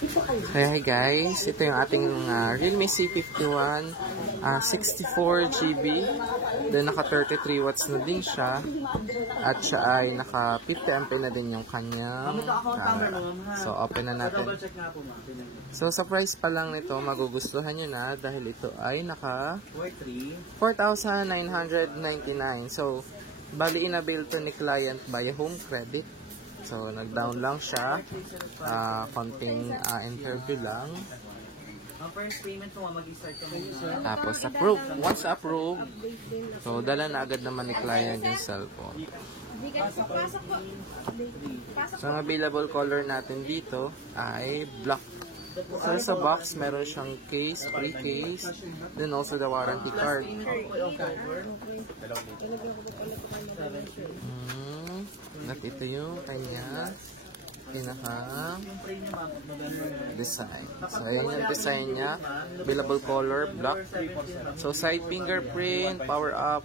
Hey guys, ito yung ating Realme C51 64GB. Then naka 33 watts na din siya. At siya ay naka 50 mAh na din yung kanyang camera. So open na natin. So sa price pa lang nito, magugustuhan nyo na dahil ito ay naka 4,999. So bali inabil to ni client via home credit. So, nag-down lang siya. Konting interview lang. Tapos, approve. Once approved, so, dala na agad naman ni client yung cellphone. So, ang available color natin dito ay black. So, sa box, meron siyang case, free case, then also the warranty card. At ito yung kanya pinaka-design. So, ayan yung design niya. Available color, black. So, side fingerprint, power up,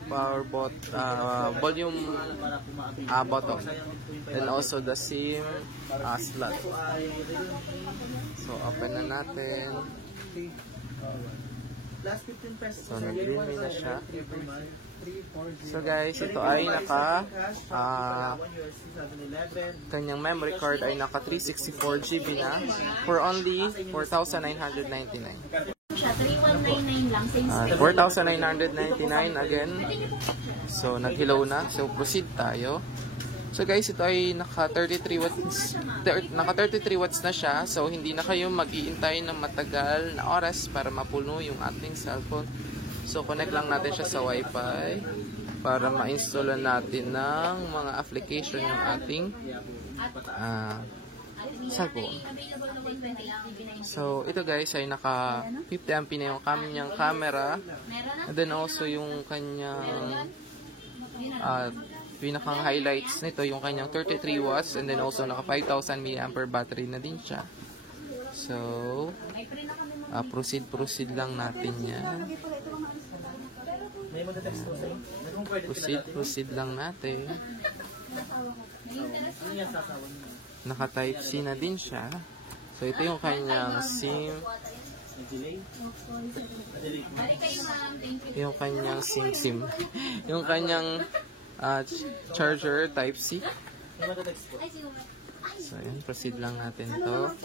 volume button. And also the SIM slot. So, open na natin. So, nag-green na siya. So guys, ito ay naka kanyang memory card ay naka 364GB na for only 4,999. 4,999 again. So nag-hello na. So proceed tayo. So guys, ito ay naka 33 watts na siya. So hindi na kayo mag-iintay ng matagal na oras para mapuno yung ating cellphone. So, connect lang natin siya sa Wi-Fi para ma-install natin ng mga application yung ating cellphone. So, ito guys ay naka 50 MP na yung kanyang camera. And then also yung kanyang pinakang highlights nito, yung kanyang 33 watts. And then also naka 5,000 mAh battery na din siya. So, proceed lang natin yan. Proceed lang natin. Naka type C na din siya. So, ito yung kanyang SIM. Yung kanyang SIM. Yung kanyang charger type C. So, ayan. Proceed lang natin to.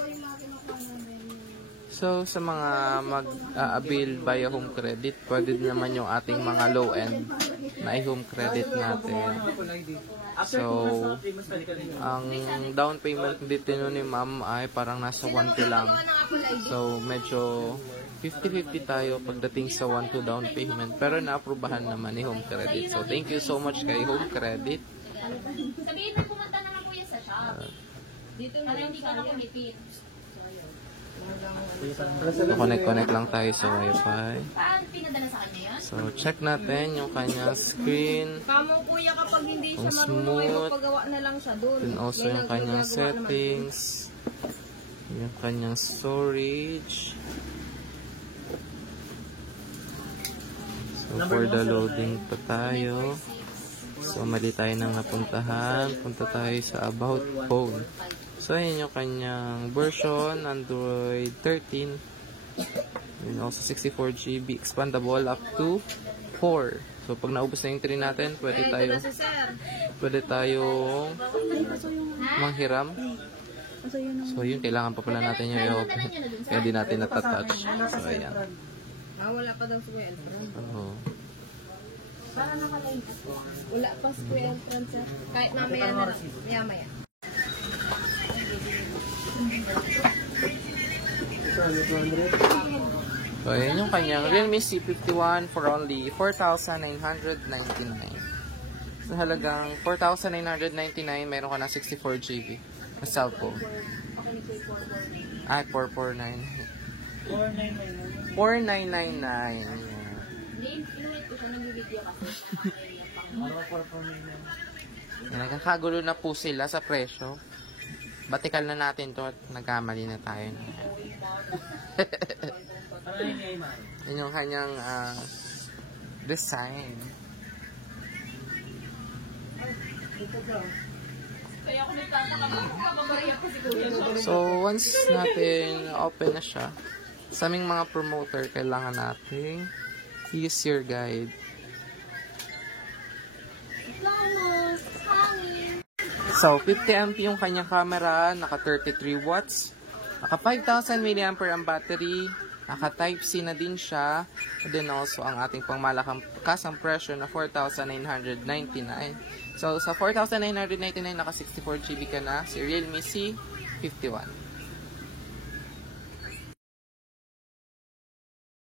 So, sa mga mag-avail via home credit, pwede naman yung ating mga low-end na i-home credit natin. So, ang down payment dito ni ma'am ay parang nasa 1-2 lang. So, medyo 50-50 tayo pagdating sa 1-2 down payment. Pero na-aprobahan naman ni home credit. So, thank you so much kay home credit. Sabihin na pumunta naman po yan sa shop. Dito hindi ka na kumipit. Connect lang tayo sa Wi-Fi. So, check natin yung kanyang screen. Kamo kuya kapag hindi siya smooth. pagawa na lang siya doon. Then also yung kanyang settings. Yung kanyang storage. So, for the loading pa tayo. So, mali tayo nang napuntahan. Punta tayo sa About Phone. So, ayan yung kanyang version, Android 13. And also 64GB, expandable up to 4. So, pag naubos na yung 3 natin, pwede tayong manghiram. So, yun, kailangan pa pala natin yung i-open. Kaya di natin natatouch. So, ayan. Wala pa daw square entrance. Oo. Wala pa square entrance. Kahit mamaya na lang. Maya. So, ayan yung kanyang Realme C51 for only 4,999. Sa halagang 4,999, meron ka na 64GB na cellphone. Ay, 499. 499. Nagkakagulo na po sila sa presyo. Batikal na natin to at nagkamali na tayo na. Yun yung kanyang design. Kaya ako nagtataka po si Kuya. So, once natin open na siya, sa aming mga promoter, kailangan nating use your guide. Vamos! Hangin! So, 50MP yung kanyang camera, naka 33 watts, naka 5,000 mAh ang battery, naka Type-C na din siya, and then also ang ating pangmalakasang presyo na 4,999. So, sa 4,999, naka 64GB ka na, si Realme C51.